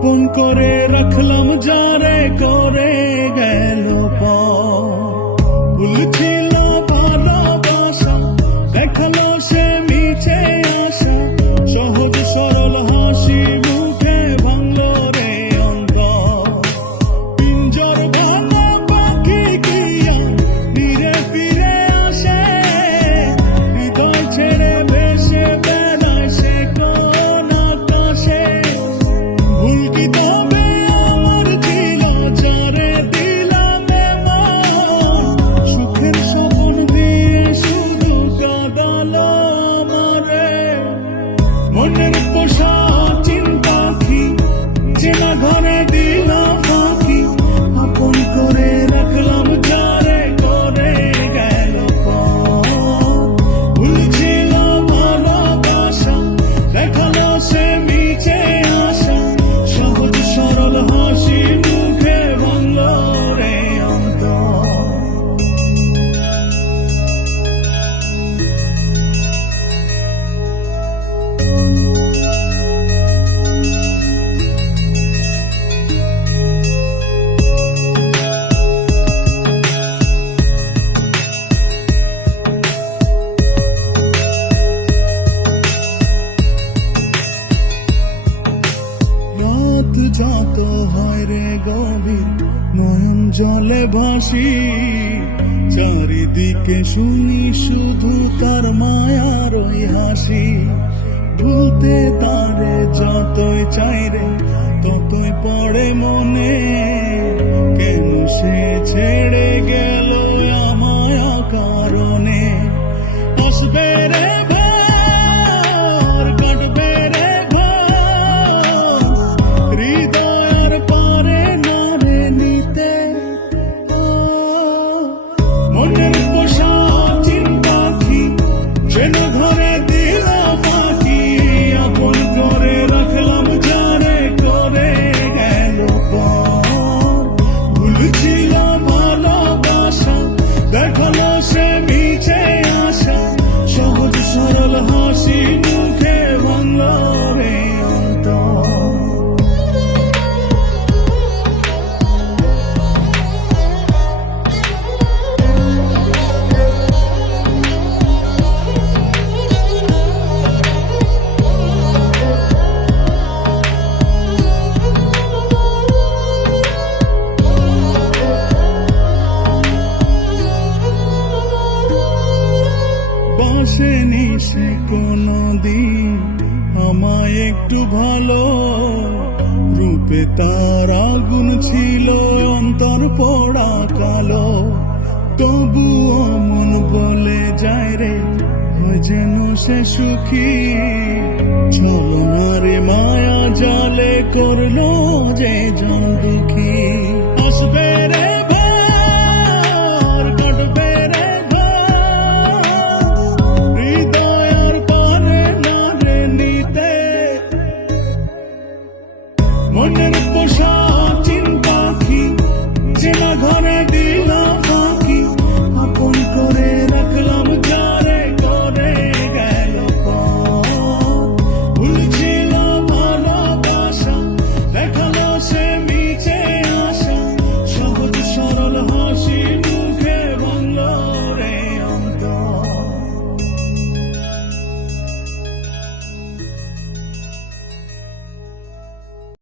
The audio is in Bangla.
আপন করে রাখলাম যারে করে গেল ভুল ছিল ভালোবাসা দেখালো সে মিছে আশা সহজ সরল হাসি মুখে ভাঙলো রে অন্তর পিঞ্জর ভাঙা পাখি কিয়া ফিরে ফিরে আসে হৃদয় ছেড়ে ভেসে বেড়ায় সে কোন আকাশে ভুল কি তবে আমার ছিল যারে দিলাম এমন সুখের স্বপ্ন দিয়ে শুধু কাঁদালো আমারে মনের পোষা চিন পাখি চেনা ঘরে দিলাম ফাঁকি আপন করে রাখলাম যারে করে গেল ভুল ছিল ভালোবাসা দেখালো সে মিছে আশা সহজ সরল হাসি মুখে ভাঙলো রে অন্তর রাত যত হয় রে গভীর নয়ন জলে ভাসি চারিদিকে শুনি শুধু তার মায়ার ওই হাসি ভুলতে তারে যতই চাই রে ততই পড়ে মনে কেন সে ছেড়ে গেল আমায় কারণে আসবে রে কাটবে রে হৃদয়ের পরে নড়ে নিতে মনের পোষা চিন পাখি যেন ঘরে দিলাম ফাঁকি আপন করে রাখলাম যারে করে গেল ভুল ছিল ভালোবাসা দেখালো সে মিছে আশা সহজ সরল হাসি মুখে ভাঙলো রে অন্তর বাসেনি সে কোনদিন আমায় একটু ভালো রূপে তার আগুন ছিল অন্তর পোড়া কালো তবুও মন বলে যায় রে হয় যেন সে সুখী ছলনারে মায়া জালে করলো যে জন দুঃখী